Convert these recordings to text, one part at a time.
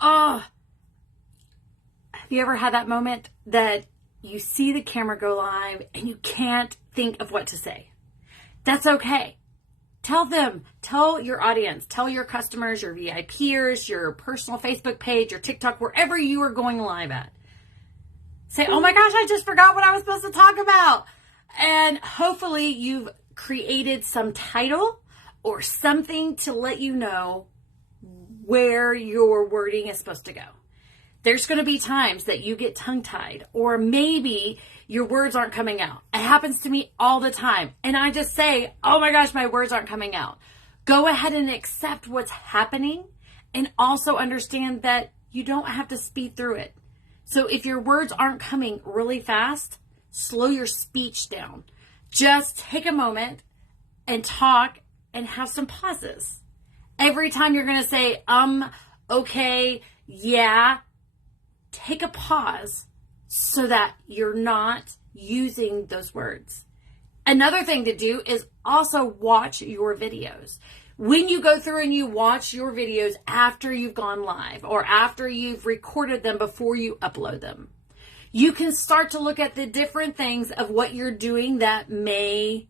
Oh. Have you ever had that moment that you see the camera go live and you can't think of what to say? That's okay. Tell them, tell your audience, tell your customers, your VIPers, your personal Facebook page, your TikTok, wherever you are going live at. Say, oh my gosh, I just forgot what I was supposed to talk about. And hopefully you've created some title or something to let you know where your wording is supposed to go. There's going to be times that you get tongue-tied, or maybe your words aren't coming out. It happens to me all the time. And I just say, oh my gosh, my words aren't coming out. Go ahead and accept what's happening, and also understand that you don't have to speed through it. So if your words aren't coming really fast, slow your speech down. Just take a moment and talk and have some pauses. Every time you're going to say, okay, yeah, take a pause so that you're not using those words. Another thing to do is also watch your videos. When you go through and you watch your videos after you've gone live or after you've recorded them before you upload them, you can start to look at the different things of what you're doing that may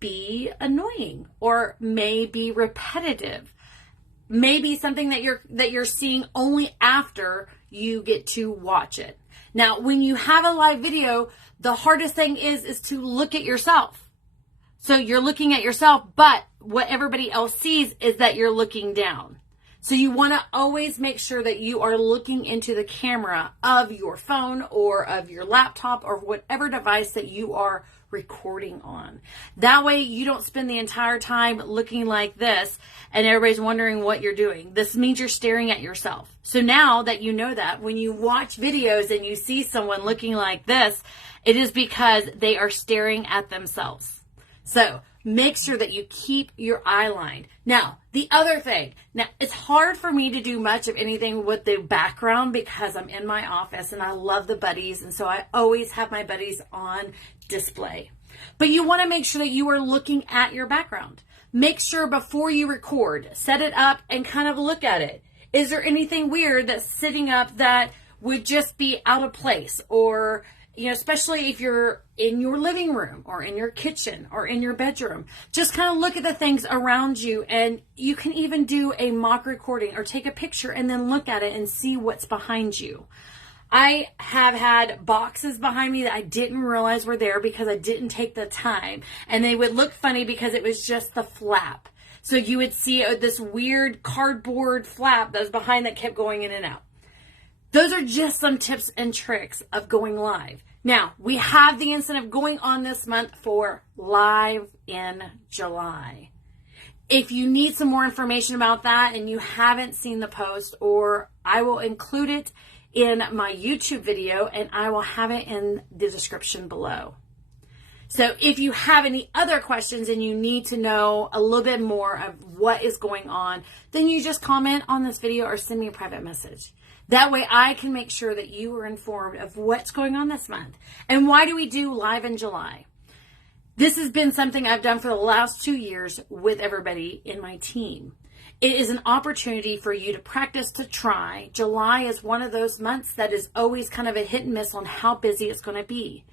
be annoying or may be repetitive. Maybe something that you're seeing only after you get to watch it. Now, when you have a live video, the hardest thing is to look at yourself. So you're looking at yourself, but what everybody else sees is that you're looking down. So you want to always make sure that you are looking into the camera of your phone or of your laptop or whatever device that you are recording on. That way you don't spend the entire time looking like this and everybody's wondering what you're doing. This means you're staring at yourself. So now that you know that, when you watch videos and you see someone looking like this, it is because they are staring at themselves. So make sure that you keep your eye lined. Now, the other thing, it's hard for me to do much of anything with the background because I'm in my office and I love the buddies. And so I always have my buddies on display. But you want to make sure that you are looking at your background. Make sure before you record, set it up and kind of look at it. Is there anything weird that's sitting up that would just be out of place? Or, especially if you're in your living room or in your kitchen or in your bedroom, just kind of look at the things around you, and you can even do a mock recording or take a picture and then look at it and see what's behind you. I have had boxes behind me that I didn't realize were there because I didn't take the time, and they would look funny because it was just the flap. So you would see this weird cardboard flap that was behind that kept going in and out. Those are just some tips and tricks of going live. Now, we have the incentive going on this month for Live in July. If you need some more information about that and you haven't seen the post, or I will include it in my YouTube video and I will have it in the description below. So if you have any other questions and you need to know a little bit more of what is going on, then you just comment on this video or send me a private message. That way I can make sure that you are informed of what's going on this month. And why do we do Live in July? This has been something I've done for the last 2 years with everybody in my team. It is an opportunity for you to practice, to try. July is one of those months that is always kind of a hit and miss on how busy it's going to be.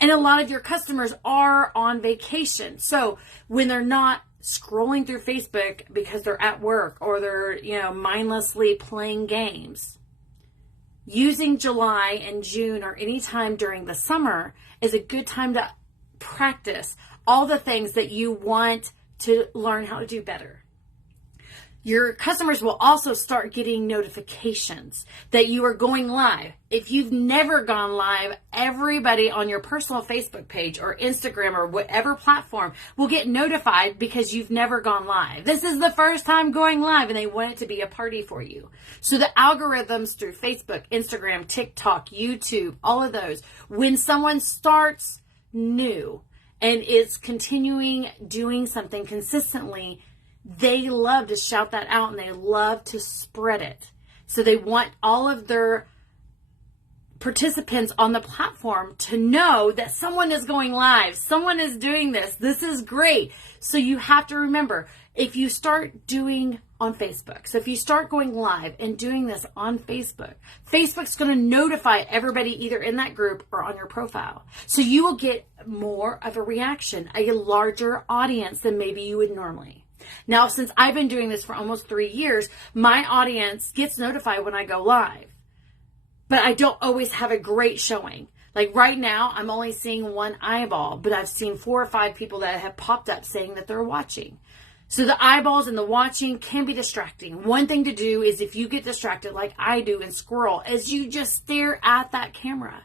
And a lot of your customers are on vacation. So when they're not scrolling through Facebook because they're at work or they're, mindlessly playing games, using July and June or any time during the summer is a good time to practice all the things that you want to learn how to do better. Your customers will also start getting notifications that you are going live. If you've never gone live, everybody on your personal Facebook page or Instagram or whatever platform will get notified because you've never gone live. This is the first time going live and they want it to be a party for you. So the algorithms through Facebook, Instagram, TikTok, YouTube, all of those, when someone starts new and is continuing doing something consistently, they love to shout that out and they love to spread it. So they want all of their participants on the platform to know that someone is going live, someone is doing this. This is great. So you have to remember, if you start doing on Facebook, so if you start going live and doing this on Facebook, Facebook's going to notify everybody either in that group or on your profile. So you will get more of a reaction, a larger audience than maybe you would normally. Now, since I've been doing this for almost 3 years, my audience gets notified when I go live, but I don't always have a great showing. Like right now, I'm only seeing one eyeball, but I've seen 4 or 5 people that have popped up saying that they're watching. So the eyeballs and the watching can be distracting. One thing to do is if you get distracted like I do and scroll, is you just stare at that camera.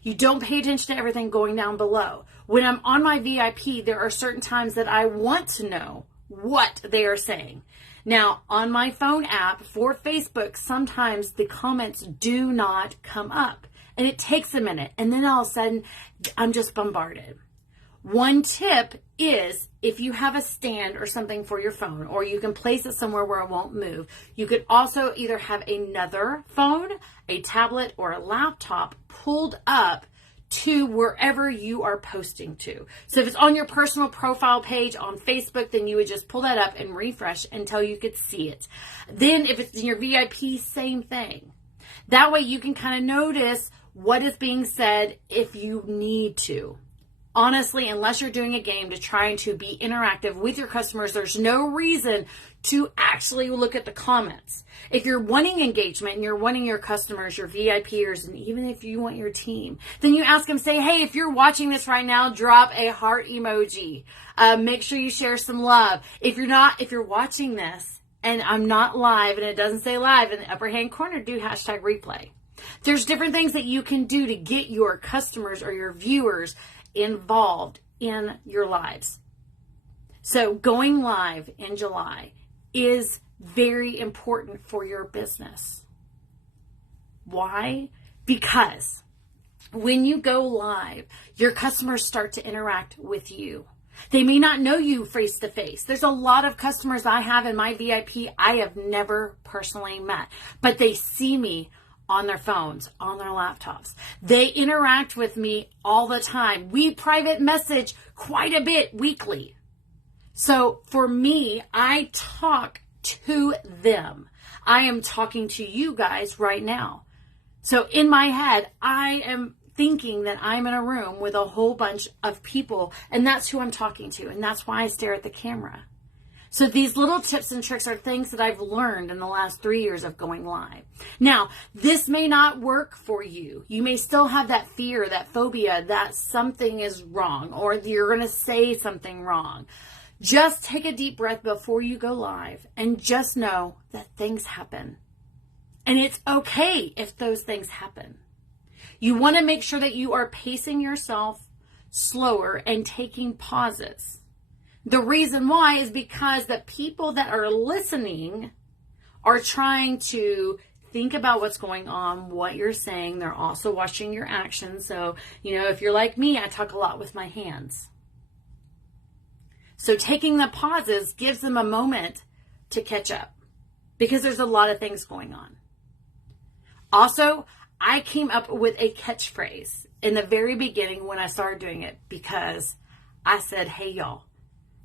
You don't pay attention to everything going down below. When I'm on my VIP, there are certain times that I want to know what they are saying. Now, on my phone app for Facebook, sometimes the comments do not come up. And it takes a minute. And then all of a sudden, I'm just bombarded. One tip is if you have a stand or something for your phone, or you can place it somewhere where it won't move, you could also either have another phone, a tablet, or a laptop pulled up to wherever you are posting to. So if it's on your personal profile page on Facebook, then you would just pull that up and refresh until you could see it. Then if it's in your VIP, same thing. That way you can kind of notice what is being said if you need to. Honestly, unless you're doing a game to try to be interactive with your customers, there's no reason to actually look at the comments. If you're wanting engagement and you're wanting your customers, your VIPers, and even if you want your team, then you ask them, say, hey, if you're watching this right now, drop a heart emoji. Make sure you share some love. If you're watching this and I'm not live and it doesn't say live in the upper hand corner, do hashtag replay. There's different things that you can do to get your customers or your viewers involved in your lives. So going live in July is very important for your business. Why? Because when you go live, your customers start to interact with you. They may not know you face to face. There's a lot of customers I have in my VIP I have never personally met, but they see me on their phones, on their laptops. They interact with me all the time. We private message quite a bit weekly. So for me, I talk to them. I am talking to you guys right now. So in my head, I am thinking that I'm in a room with a whole bunch of people, and that's who I'm talking to, and that's why I stare at the camera. So these little tips and tricks are things that I've learned in the last 3 years of going live. Now, this may not work for you. You may still have that fear, that phobia that something is wrong or you're going to say something wrong. Just take a deep breath before you go live and just know that things happen. And it's okay if those things happen. You want to make sure that you are pacing yourself slower and taking pauses. The reason why is because the people that are listening are trying to think about what's going on, what you're saying. They're also watching your actions. So, if you're like me, I talk a lot with my hands. So taking the pauses gives them a moment to catch up because there's a lot of things going on. Also, I came up with a catchphrase in the very beginning when I started doing it because I said, hey, y'all.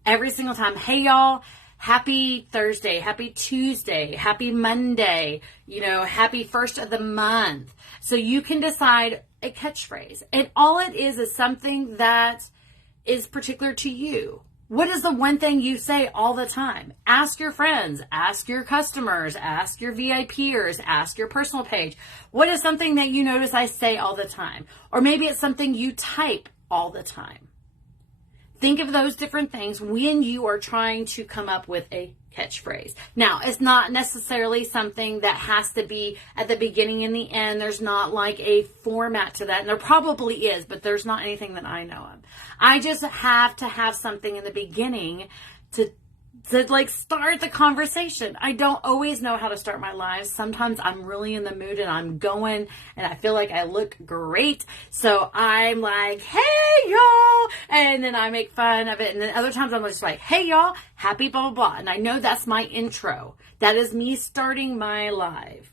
Every single time, hey y'all, happy Thursday, happy Tuesday, happy Monday, happy first of the month. So you can decide a catchphrase. And all it is something that is particular to you. What is the one thing you say all the time? Ask your friends, ask your customers, ask your VIPers, ask your personal page. What is something that you notice I say all the time? Or maybe it's something you type all the time. Think of those different things when you are trying to come up with a catchphrase. Now, it's not necessarily something that has to be at the beginning and the end. There's not like a format to that. And there probably is, but there's not anything that I know of. I just have to have something in the beginning to start the conversation. I don't always know how to start my lives. Sometimes I'm really in the mood and I'm going and I feel like I look great. So I'm like, hey y'all. And then I make fun of it. And then other times I'm just like, hey y'all, happy blah, blah, blah. And I know that's my intro. That is me starting my live.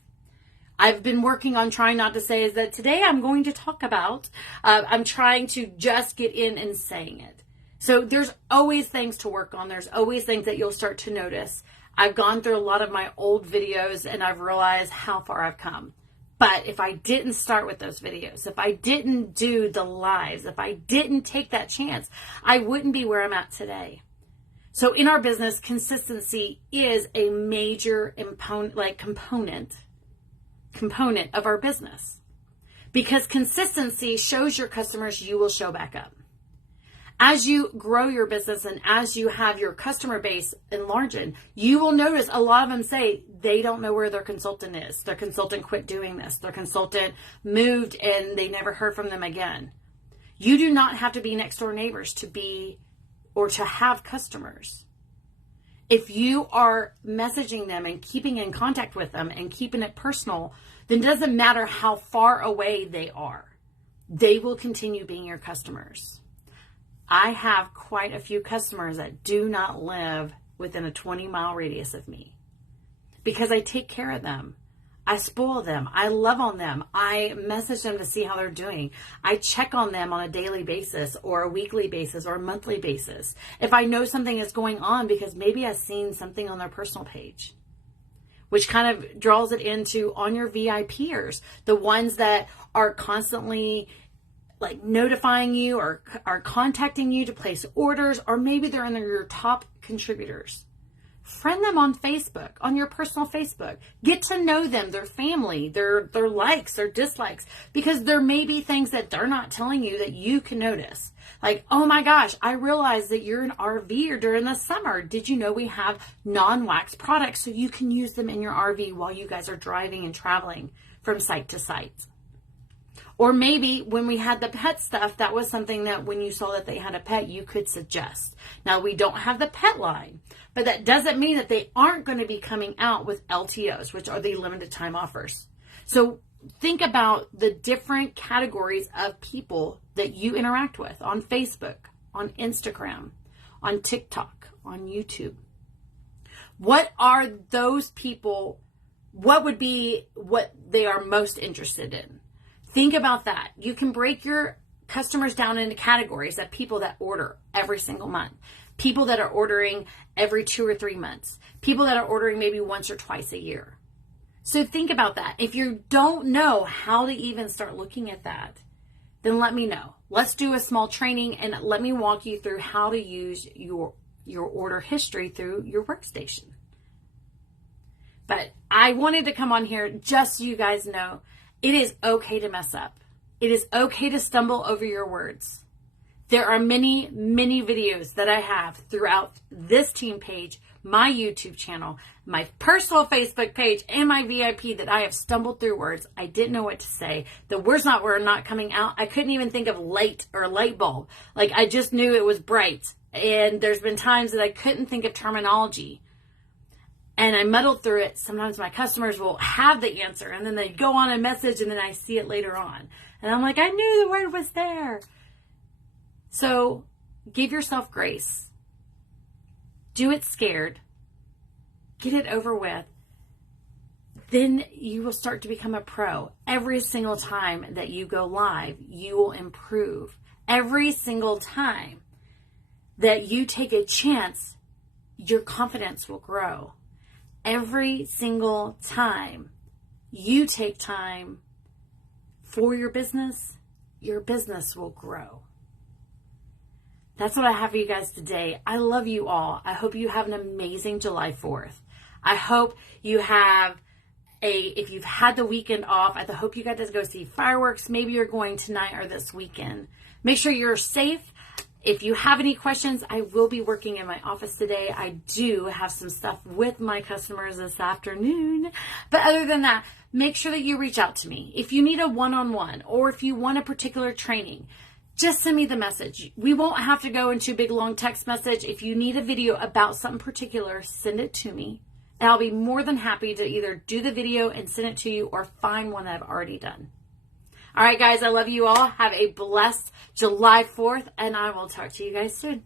I've been working on trying not to say is that today I'm going to talk about, I'm trying to just get in and saying it. So there's always things to work on. There's always things that you'll start to notice. I've gone through a lot of my old videos and I've realized how far I've come. But if I didn't start with those videos, if I didn't do the lives, if I didn't take that chance, I wouldn't be where I'm at today. So in our business, consistency is a major component of our business, because consistency shows your customers you will show back up. As you grow your business and as you have your customer base enlarging, you will notice a lot of them say they don't know where their consultant is. Their consultant quit doing this. Their consultant moved and they never heard from them again. You do not have to be next door neighbors to be or to have customers. If you are messaging them and keeping in contact with them and keeping it personal, then it doesn't matter how far away they are. They will continue being your customers. I have quite a few customers that do not live within a 20-mile radius of me because I take care of them. I spoil them. I love on them. I message them to see how they're doing. I check on them on a daily basis or a weekly basis or a monthly basis. If I know something is going on because maybe I've seen something on their personal page, which kind of draws it into on your VIPers, the ones that are constantly notifying you or are contacting you to place orders, or maybe they're in your top contributors. Friend them on Facebook, on your personal Facebook. Get to know them, their family, their likes, their dislikes, because there may be things that they're not telling you that you can notice. Like, oh my gosh, I realized that you're an RVer during the summer. Did you know we have non-wax products so you can use them in your RV while you guys are driving and traveling from site to site? Or maybe when we had the pet stuff, that was something that when you saw that they had a pet, you could suggest. Now, we don't have the pet line, but that doesn't mean that they aren't going to be coming out with LTOs, which are the limited time offers. So think about the different categories of people that you interact with on Facebook, on Instagram, on TikTok, on YouTube. What are those people? What would be what they are most interested in? Think about that. You can break your customers down into categories of people that order every single month, people that are ordering every 2 or 3 months, people that are ordering maybe once or twice a year. So think about that. If you don't know how to even start looking at that, then let me know. Let's do a small training and let me walk you through how to use your order history through your workstation. But I wanted to come on here just so you guys know it is okay to mess up. It is okay to stumble over your words. There are many, many videos that I have throughout this team page, my YouTube channel, my personal Facebook page, and my VIP that I have stumbled through words. I didn't know what to say. The words were not coming out. I couldn't even think of light or light bulb. I just knew it was bright. And there's been times that I couldn't think of terminology. And I muddled through it. Sometimes my customers will have the answer and then they go on a message and then I see it later on. And I'm like, I knew the word was there. So give yourself grace. Do it scared. Get it over with. Then you will start to become a pro. Every single time that you go live, you will improve. Every single time that you take a chance, your confidence will grow. Every single time you take time for your business will grow. That's what I have for you guys today. I love you all. I hope you have an amazing July 4th. I hope you have if you've had the weekend off, I hope you got to go see fireworks. Maybe you're going tonight or this weekend. Make sure you're safe. If you have any questions, I will be working in my office today. I do have some stuff with my customers this afternoon. But other than that, make sure that you reach out to me. If you need a one-on-one or if you want a particular training, just send me the message. We won't have to go into a big long text message. If you need a video about something particular, send it to me. And I'll be more than happy to either do the video and send it to you or find one that I've already done. All right, guys, I love you all. Have a blessed July 4th, and I will talk to you guys soon.